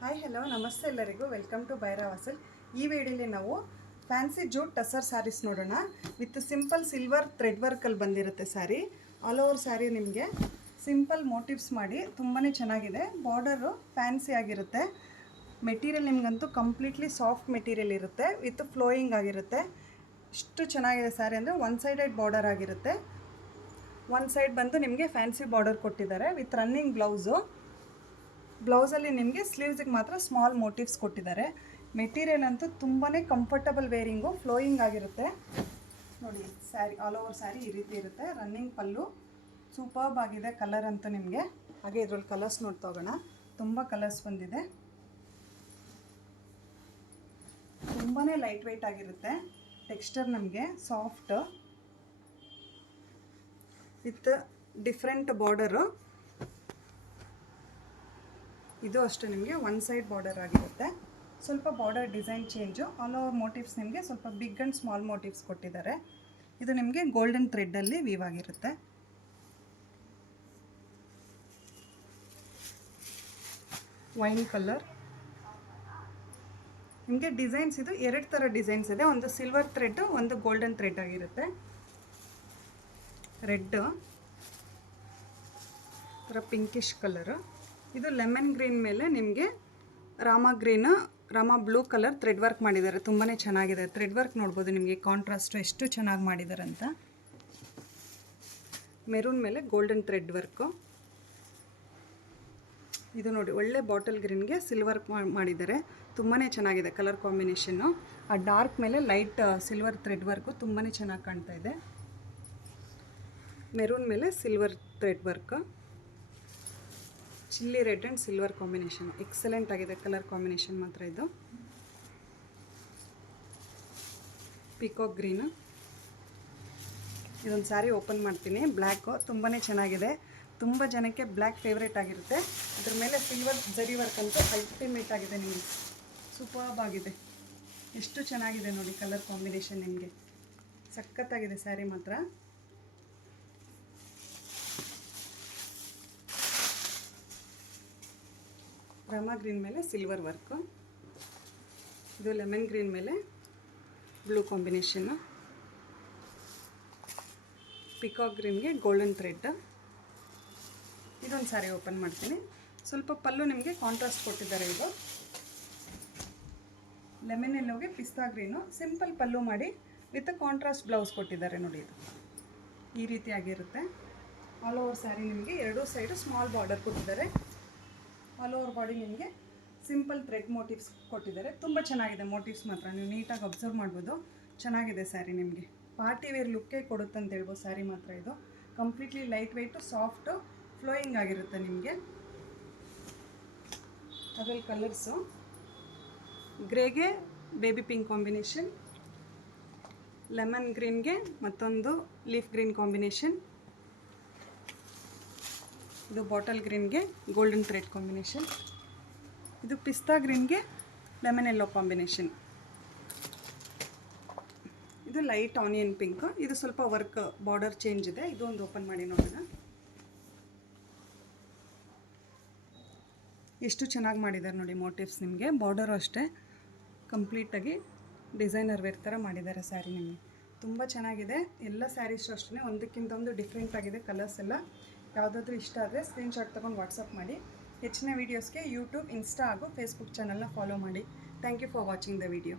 Hi hello ನಮಸ್ತೆ ಎಲ್ಲರಿಗೂ welcome to ಬೈರಾವಾಸಲ್. ಈ ವಿಡಿಯೋಲಿ ನಾವು ಫ್ಯಾನ್ಸಿ ಜೂಟ್ ಟಸರ್ ಸ್ಯಾರೀಸ್ ನೋಡೋಣ. ವಿತ್ ಸಿಂಪಲ್ ಸಿಲ್ವರ್ ಥ್ರೆಡ್ ವರ್ಕಲ್ಲಿ ಬಂದಿರುತ್ತೆ ಸ್ಯಾರಿ. ಆಲ್ ಓವರ್ ಸ್ಯಾರಿ ನಿಮಗೆ ಸಿಂಪಲ್ ಮೋಟಿವ್ಸ್ ಮಾಡಿ ತುಂಬಾ ಚೆನ್ನಾಗಿದೆ. ಬಾರ್ಡರು ಫ್ಯಾನ್ಸಿ ಆಗಿರುತ್ತೆ. ಮೆಟೀರಿಯಲ್ ನಿಮಗಂತೂ ಕಂಪ್ಲೀಟ್ಲಿ ಸಾಫ್ಟ್ ಮೆಟೀರಿಯಲ್ ಇರುತ್ತೆ ವಿತ್ ಫ್ಲೋಯಿಂಗ್ ಆಗಿರುತ್ತೆ. ಇಷ್ಟು ಚೆನ್ನಾಗಿದೆ ಸ್ಯಾರಿ ಅಂದರೆ ಒನ್ ಸೈಡೆಡ್ ಬಾರ್ಡರ್ ಆಗಿರುತ್ತೆ. ಒಂದು ಸೈಡ್ ಬಂದು ನಿಮಗೆ ಫ್ಯಾನ್ಸಿ ಬಾರ್ಡರ್ ಕೊಟ್ಟಿದ್ದಾರೆ ವಿತ್ ರನ್ನಿಂಗ್ ಬ್ಲೌಸು. ಬ್ಲೌಸಲ್ಲಿ ನಿಮಗೆ ಸ್ಲೀವ್ಸಿಗೆ ಮಾತ್ರ ಸ್ಮಾಲ್ ಮೋಟಿವ್ಸ್ ಕೊಟ್ಟಿದ್ದಾರೆ. ಮೆಟೀರಿಯಲ್ ಅಂತೂ ತುಂಬಾ ಕಂಫರ್ಟಬಲ್ ವೇರಿಂಗು, ಫ್ಲೋಯಿಂಗ್ ಆಗಿರುತ್ತೆ. ನೋಡಿ ಸ್ಯಾರಿ ಆಲ್ ಓವರ್ ಸ್ಯಾರಿ ಈ ರೀತಿ ಇರುತ್ತೆ. ರನ್ನಿಂಗ್ ಪಲ್ಲು ಸೂಪರ್ಬ್ ಆಗಿದೆ. ಕಲರ್ ಅಂತೂ ನಿಮಗೆ ಹಾಗೆ ಇದ್ರಲ್ಲಿ ಕಲರ್ಸ್ ನೋಡ್ತಾ ಹೋಗೋಣ. ತುಂಬ ಕಲರ್ಸ್ ಬಂದಿದೆ. ತುಂಬಾ ಲೈಟ್ ವೆಯ್ಟ್ ಆಗಿರುತ್ತೆ. ಟೆಕ್ಸ್ಚರ್ ನಮಗೆ ಸಾಫ್ಟ್ ವಿತ್ ಡಿಫ್ರೆಂಟ್ ಬಾರ್ಡರು. ಇದು ಅಷ್ಟೇ ನಿಮಗೆ ಒನ್ ಸೈಡ್ ಬಾರ್ಡರ್ ಆಗಿರುತ್ತೆ. ಸ್ವಲ್ಪ border design change. All over motives ನಿಮಗೆ ಸ್ವಲ್ಪ ಬಿಗ್ ಆ್ಯಂಡ್ ಸ್ಮಾಲ್ ಮೋಟಿವ್ಸ್ ಕೊಟ್ಟಿದ್ದಾರೆ. ಇದು ನಿಮಗೆ ಗೋಲ್ಡನ್ ಥ್ರೆಡ್ಡಲ್ಲಿ ವೀವ್ ಆಗಿರುತ್ತೆ. ವೈನ್ ಕಲರ್ ನಿಮಗೆ ಡಿಸೈನ್ಸ್ ಇದು ಎರಡು ಥರ ಡಿಸೈನ್ಸ್ ಇದೆ. ಒಂದು ಸಿಲ್ವರ್ ಥ್ರೆಡ್, ಒಂದು ಗೋಲ್ಡನ್ ಥ್ರೆಡ್ ಆಗಿರುತ್ತೆ. ರೆಡ್ ಥರ ಪಿಂಕಿಶ್ ಕಲರು. ಇದು ಲೆಮನ್ ಗ್ರೀನ್ ಮೇಲೆ ನಿಮಗೆ Rama blue colour thread work ಮಾಡಿದ್ದಾರೆ. ತುಂಬಾ ಚೆನ್ನಾಗಿದೆ. ಥ್ರೆಡ್ ವರ್ಕ್ ನೋಡ್ಬೋದು ನಿಮಗೆ ಕಾಂಟ್ರಾಸ್ಟು ಎಷ್ಟು ಚೆನ್ನಾಗಿ ಮಾಡಿದ್ದಾರೆ ಅಂತ. ಮೆರೂನ್ ಮೇಲೆ ಗೋಲ್ಡನ್ ಥ್ರೆಡ್ ವರ್ಕು. ಇದು ನೋಡಿ ಒಳ್ಳೆ ಬಾಟಲ್ ಗ್ರೀನ್ಗೆ ಸಿಲ್ವರ್ ಮಾಡಿದ್ದಾರೆ. ತುಂಬಾ ಚೆನ್ನಾಗಿದೆ ಕಲರ್ ಕಾಂಬಿನೇಷನ್ನು. ಆ ಡಾರ್ಕ್ ಮೇಲೆ ಲೈಟ್ ಸಿಲ್ವರ್ ಥ್ರೆಡ್ ವರ್ಕು ತುಂಬಾ ಚೆನ್ನಾಗಿ ಕಾಣ್ತಾ ಇದೆ. ಮೆರೂನ್ ಮೇಲೆ silver thread work. Chilli red and silver combination excellent ಆಗಿದೆ. ಕಲರ್ ಕಾಂಬಿನೇಷನ್ ಮಾತ್ರ ಇದು. Peacock green. ಇದೊಂದು ಸ್ಯಾರಿ ಓಪನ್ ಮಾಡ್ತೀನಿ. ಬ್ಲ್ಯಾಕು ತುಂಬಾ ಚೆನ್ನಾಗಿದೆ. ತುಂಬ ಜನಕ್ಕೆ ಬ್ಲ್ಯಾಕ್ ಫೇವ್ರೇಟ್ ಆಗಿರುತ್ತೆ. ಅದ್ರ ಮೇಲೆ ಸಿಲ್ವರ್ ಜರಿ ವರ್ಕ್ ಅಂತೂ ಅಲ್ಟಿಮೇಟ್ ಆಗಿದೆ. ನಿಮಗೆ ಸೂಪರ್ಬ್ ಆಗಿದೆ. ಎಷ್ಟು ಚೆನ್ನಾಗಿದೆ ನೋಡಿ ಕಲರ್ ಕಾಂಬಿನೇಷನ್. ನಿಮಗೆ ಸಖತ್ತಾಗಿದೆ ಸ್ಯಾರಿ ಮಾತ್ರ. ರಾಮ ಗ್ರೀನ್ ಮೇಲೆ ಸಿಲ್ವರ್ ವರ್ಕು. ಇದು ಲೆಮನ್ ಗ್ರೀನ್ ಮೇಲೆ ಬ್ಲೂ ಕಾಂಬಿನೇಷನ್ನು. ಪಿಕಾಕ್ ಗ್ರೀನ್ಗೆ ಗೋಲ್ಡನ್ ಥ್ರೆಡ್. ಇದೊಂದು ಸ್ಯಾರಿ ಓಪನ್ ಮಾಡ್ತೀನಿ. ಸ್ವಲ್ಪ ಪಲ್ಲು ನಿಮಗೆ ಕಾಂಟ್ರಾಸ್ಟ್ ಕೊಟ್ಟಿದ್ದಾರೆ. ಇದು ಲೆಮನ್ ಎಲ್ಲೋಗೆ ಪಿಸ್ತಾ ಗ್ರೀನು. ಸಿಂಪಲ್ ಪಲ್ಲು ಮಾಡಿ ವಿತ್ ಕಾಂಟ್ರಾಸ್ಟ್ ಬ್ಲೌಸ್ ಕೊಟ್ಟಿದ್ದಾರೆ ನೋಡಿ. ಇದು ಈ ರೀತಿಯಾಗಿರುತ್ತೆ. ಆಲ್ ಓವರ್ ಸ್ಯಾರಿ ನಿಮಗೆ ಎರಡೂ ಸೈಡು ಸ್ಮಾಲ್ ಬಾರ್ಡರ್ ಕೊಟ್ಟಿದ್ದಾರೆ. ಆಲ್ ಓವರ್ ಬಾಡಿ ನಿಮಗೆ ಸಿಂಪಲ್ ಥ್ರೆಡ್ ಮೋಟಿವ್ಸ್ ಕೊಟ್ಟಿದ್ದಾರೆ. ತುಂಬ ಚೆನ್ನಾಗಿದೆ ಮೋಟಿವ್ಸ್ ಮಾತ್ರ. ನೀವು ನೀಟಾಗಿ ಅಬ್ಸರ್ವ್ ಮಾಡ್ಬೋದು. ಚೆನ್ನಾಗಿದೆ ಸ್ಯಾರಿ. ನಿಮಗೆ ಪಾರ್ಟಿ ವೇರ್ ಲುಕ್ಕೇ ಕೊಡುತ್ತೆ ಅಂತ ಹೇಳ್ಬೋದು ಸ್ಯಾರಿ ಮಾತ್ರ. ಇದು completely light weight, soft, flowing ಆಗಿರುತ್ತೆ ನಿಮಗೆ. ಅದರಲ್ಲಿ ಕಲರ್ಸು ಗ್ರೇಗೆ ಬೇಬಿ ಪಿಂಕ್ ಕಾಂಬಿನೇಷನ್, ಲೆಮನ್ ಗ್ರೀನ್ಗೆ ಮತ್ತೊಂದು ಲೀಫ್ ಗ್ರೀನ್ ಕಾಂಬಿನೇಷನ್, ಇದು ಬಾಟಲ್ ಗ್ರೀನ್ಗೆ ಗೋಲ್ಡನ್ ಥ್ರೆಡ್ ಕಾಂಬಿನೇಷನ್, ಇದು ಪಿಸ್ತಾ ಗ್ರೀನ್ಗೆ ಲೆಮನ್ ಎಲ್ಲೋ ಕಾಂಬಿನೇಷನ್, ಇದು ಲೈಟ್ ಆನಿಯನ್ ಪಿಂಕ್. ಇದು ಸ್ವಲ್ಪ ವರ್ಕ್ ಬಾರ್ಡರ್ ಚೇಂಜ್ ಇದೆ. ಇದು ಒಂದು ಓಪನ್ ಮಾಡಿ ನೋಡೋಣ. ಎಷ್ಟು ಚೆನ್ನಾಗಿ ಮಾಡಿದ್ದಾರೆ ನೋಡಿ ಮೋಟಿವ್ಸ್. ನಿಮಗೆ ಬಾರ್ಡರು ಅಷ್ಟೇ ಕಂಪ್ಲೀಟಾಗಿ ಡಿಸೈನರ್ ವೇರ್ ಥರ ಮಾಡಿದ್ದಾರೆ ಸ್ಯಾರಿ. ನಿಮಗೆ ತುಂಬ ಚೆನ್ನಾಗಿದೆ. ಎಲ್ಲ ಸ್ಯಾರೀಸು ಅಷ್ಟೇ ಒಂದಕ್ಕಿಂತ ಒಂದು ಡಿಫ್ರೆಂಟ್ ಆಗಿದೆ. ಕಲರ್ಸ್ ಎಲ್ಲ ಯಾವುದಾದ್ರೂ ಇಷ್ಟ ಆದರೆ ಸ್ಕ್ರೀನ್ಶಾಟ್ ತೊಗೊಂಡು ವಾಟ್ಸಪ್ ಮಾಡಿ. ಹೆಚ್ಚಿನ ವೀಡಿಯೋಸ್ಗೆ ಯೂಟ್ಯೂಬ್, ಇನ್ಸ್ಟಾ ಹಾಗೂ ಫೇಸ್ಬುಕ್ ಚಾನಲ್ನ ಫಾಲೋ ಮಾಡಿ. Thank you for watching the video.